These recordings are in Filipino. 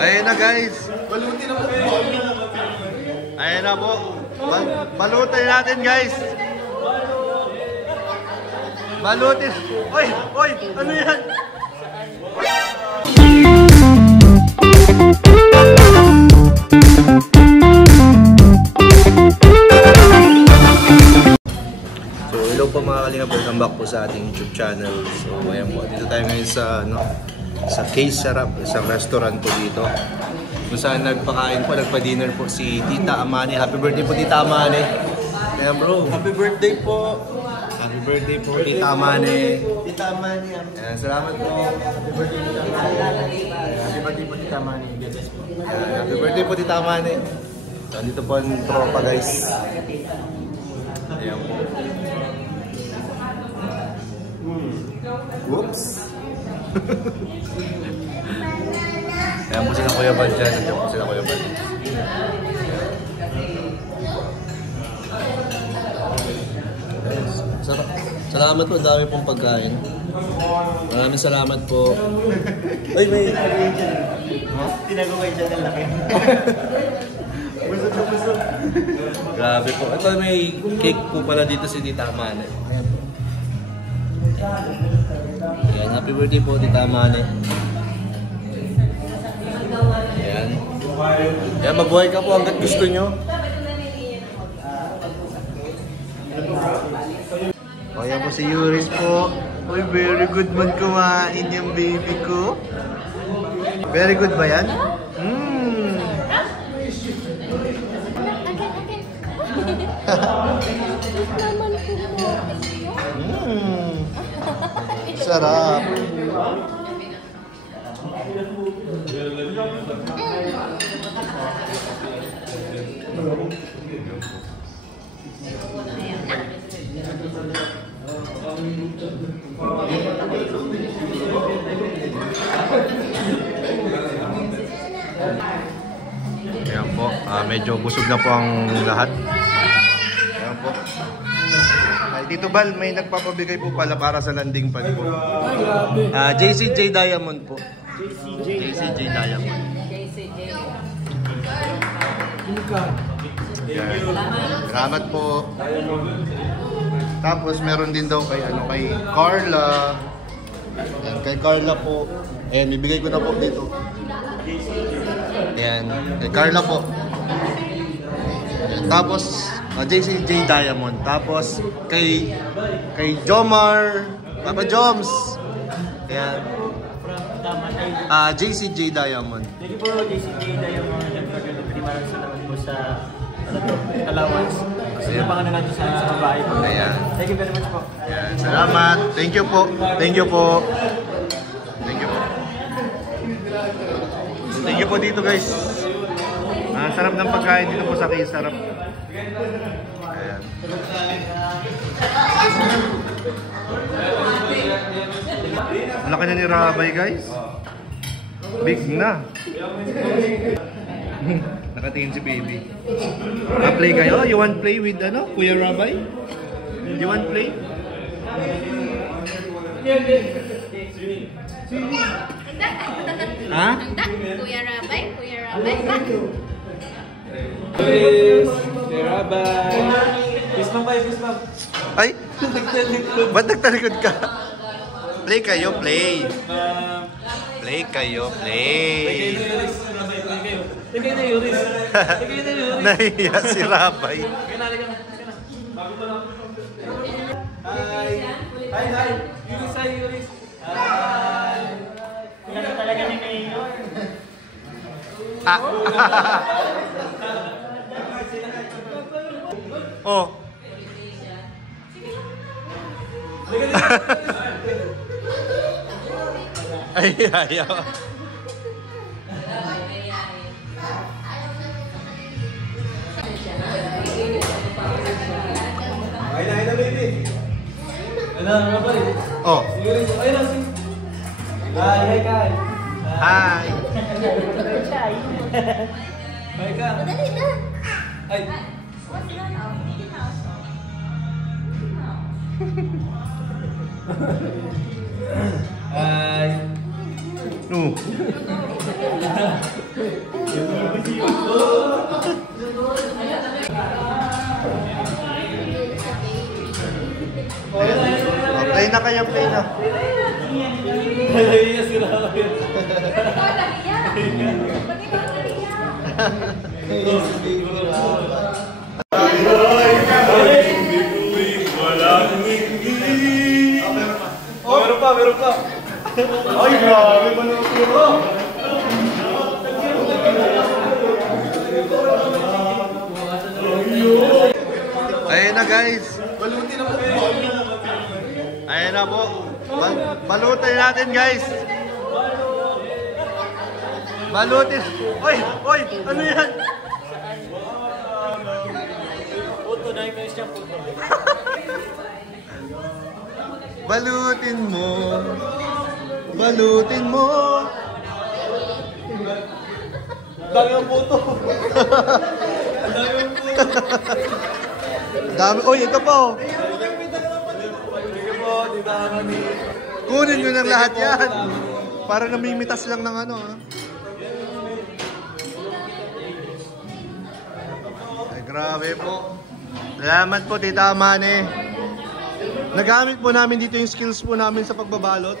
Ayun na guys. Balutin na po. Ayun na po. Balutin natin guys. Balutin. Oy, oy, ano yan? So, hello po mga kalingap. Welcome back po sa ating YouTube channel. So, ayan po. Dito tayo ngayon sa, sa Case Sarap, isang restaurant po dito. Kung saan nagpakain po, nagpa-dinner po si Tita Amani. Happy birthday po, Tita Amani. Ayan bro, happy birthday po. Happy birthday po, Tita Amani. Tita Amani. Ayan, salamat po. Happy birthday po, Tita Amani. Happy birthday po, Tita Amani. Ayan, happy birthday po, Tita Amani. So, dito po ang tropa guys. Ayan po. Whoops! Ayan po sila Kuya Bal dyan. Ayan po sila Kuya Bal. Salamat po. Dami pong pagkain. Maraming salamat po. Ay, may nagawin dyan. Tinagawin dyan ang laki. Busog na busog. Grabe po. Ito may cake po pala dito si Tita Amani. Ayan, happy birthday po Tita Amani. Ayan. Ayan, mabuhay ka po hanggat gusto nyo. O, ayan po si Yuris po. Uy, very good man kumain yung baby ko. Very good ba yan? Sarap. Ayan po, medyo busog na po ang lahat. Ayan po. Ay, Tito Bal, may nagpapabigay po pala para sa landing pad po. JCJ Diamond po. JCJ Diamond. Ayan. Salamat po. Tapos meron din daw kay Carla. Ayan, kay Carla po. Ayan, bibigay ko na po dito. Ayan, kay Carla po. Ayan, tapos JCJ Diamond. Tapos kay Jomar, Papa Joms. Ayan. JCJ Diamond. Thank you po JCJ Diamond. Maraming salamat po sa allowance. Kasi yung pangalan natin sa babae po. Ayan. Thank you very much po. Ayan. Salamat. Thank you po. Thank you po. Thank you po. Thank you po dito guys. Sarap ng pagkain dito po sa Case Sarap. Ayan. Laki na ni Rabay guys. Big na. Nakatingin si baby. Play kayo? You want play with Kuya Rabay? You want play? Ha? Kuya Rabay? Kuya Rabay? Kuya Rabay. Peace bump kayo, peace bump. Ay! Ba't nagtalikod ka? Play kayo, play. Play kayo, play. Play kayo na Yuris. Nahiya si Rabay. Hi! Hi! Yuris, hi Yuris. Hi! Ganda talaga ni Mayor. Oh. Ay, ayaw. Ay na baby. Ano ba? Oh. Ay na si. Hi, Kai. Hi. Hi ka. Dali na. Ay. No. Play na kayo, play na. Meron pa. Ay, grabe ba naman ito? Ayun na guys. Ayun na po. Balutin natin guys. Balutin. Oy! Ano yan? Puto na yung siya puto. Balutin mo. Balutin mo. Dami ang puto. Dami ang puto. Dami. Oy, ito po. Kunin nyo ng lahat yan. Para namimitas lang ng ano. Ay, grabe po. Salamat po, Tita Amane. Nagamit po namin dito yung skills po namin sa pagbabalot.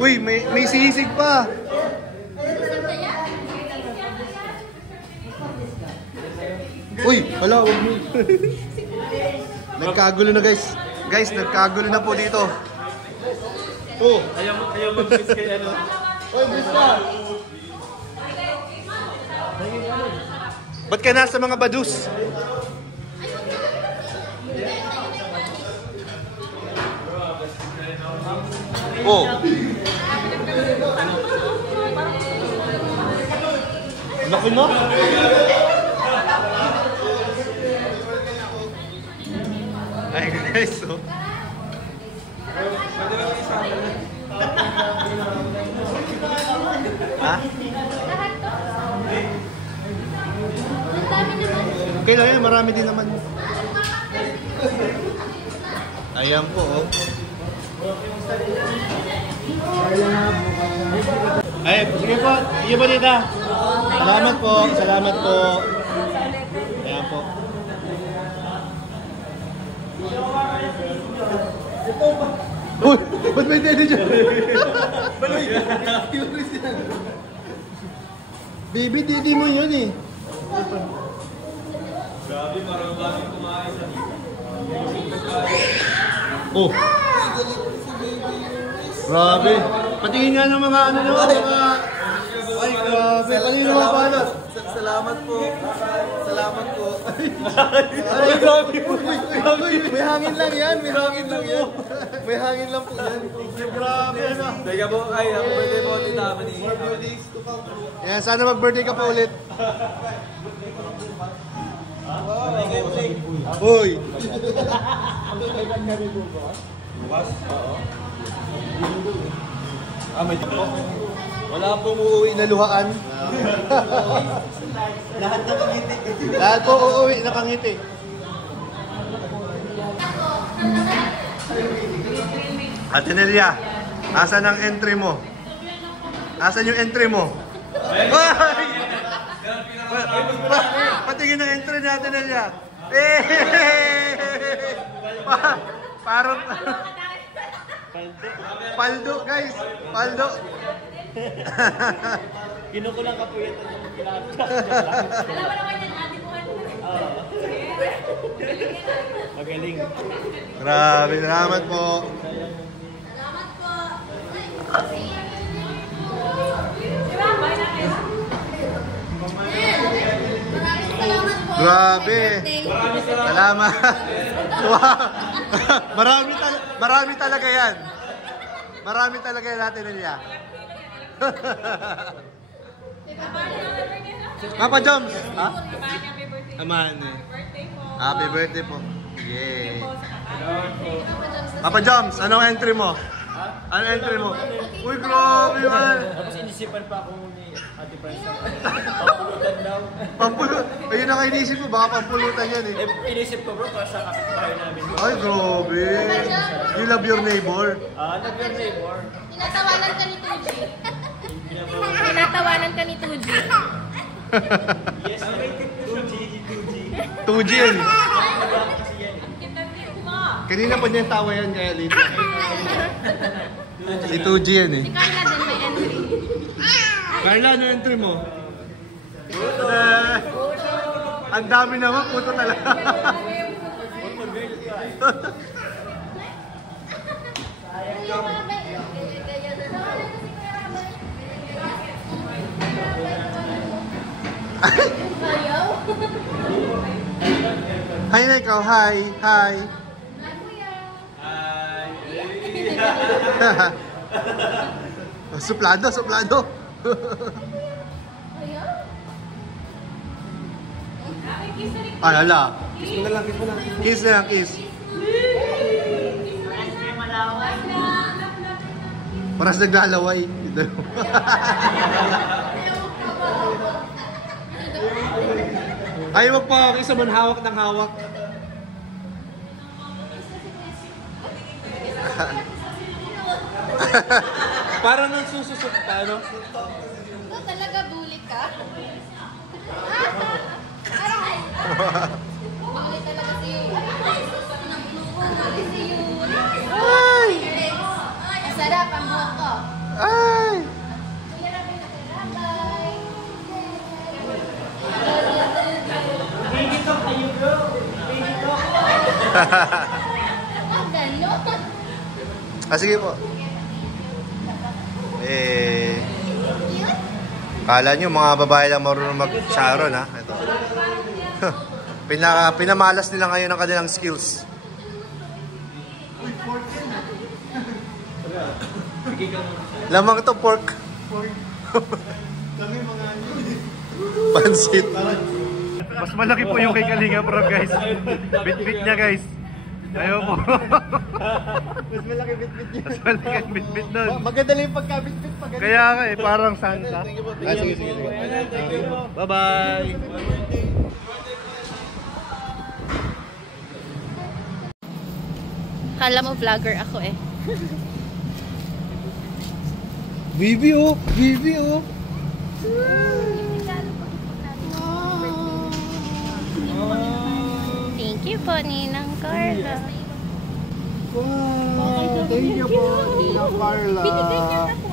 Uy, may sisig pa. Uy, hala, wag mo. Nagkagulo na guys. Guys, nagkagulo na po dito. Oh. Ayaw mag-miss kay ano. Uy, miss ka. Ba't ka nasa mga badus? Oh. Laki na. Ay guys, oh. Ha? Okay lang yan, marami din naman. Ayan po, oh. Ay, sige po. Sige po, Tita. Salamat po. Salamat po. Ayan po. Uy! Ba't may dede dyan? Baloy! Baby, dede mo yun eh. Grabe, parang bakit kumain sa Oh! Grabe! Patingin nga ng mga ano nyo, mga... Ay, grabe! Patingin ng mga balot! Salamat po. Salamat po. Ay, grabe! May hangin lang yan. May hangin lang yan. May hangin lang po yan. Grabe, ano? Teka po. Ay, happy birthday po, Tita Amani. Yan, sana mag-birthday ka pa ulit. Uy! May po. Wala pong uuwi na luhaan. Lahat na pangiti. Lahat po uuwi nakangiti. Ate Nelia, asan ang entry mo? Asan yung entry mo? Patingin ang entry ni Ate Nelia. Parang... Paldo, guys. Paldo. Kinukulang kapuyatan yung pinaka. Alam mo naman yan, ate ko ano. Magaling. Grabe, salamat po. Salamat po. Diba? Bye na kayo. Maraming salamat po. Grabe. Birthday. Salamat. Marami talaga yan. Marami talaga yan natin niya. Papa Joms. Ha? Aman eh. Happy birthday po. Yay. Papa Joms, anong entry mo? Anong entry mo? Uy, grabe man. Tapos inisipan pa ako ni Ate Francia. Pampulutan daw. Pampulot. Ayun ang inisip ko, baka pampulutan yan eh. Inisip ko bro, para sa kapitbahay namin. Ay, grabe. You love your neighbor. Love your neighbor. Tinatawanan ka ni Kuya 2G. 2G yan eh. Mo. Kanina pa niya tawa yan kaya late. Si 2G yan eh. Si Carla din may entry. Carla, ano entry mo? Ang dami naman, puto talaga. Ayaw. Hi na ikaw, hi, hi. Suplado, suplado. Ay, hala. Kiss mo na lang, kiss mo na. Kiss na lang, kiss. Paras naglalaway. Ay, wag pa. Isa man hawak ng hawak. Para nang sususot ka, no? Ito talaga bulik ka? Bulik talaga si Yun. Bulik si Yun. Ay! Ang sarap ang buhok ko. Ay! Ang ganon. Sige po. Kala nyo mga babae lang marunong mag-sharon ha. Ito. Pinamalas nila ngayon ang kanilang skills. Lamang ito pork. Pansit. Mas malaki po yung kay Kalinga Prab guys. Bit-bit niya guys. Ayaw po. Mas malaki bit-bit niya. Mas malaki ang bit-bit nun. Maganda lang yung pagka-bit-bit. Kaya nga eh, parang Santa. Sige, sige. Bye-bye. Kala mo vlogger ako eh. Bibi oh! Bibi oh! Thank you po, Ninang Carla. Wow! Thank you po, Tia Carla. Binigay niya ako.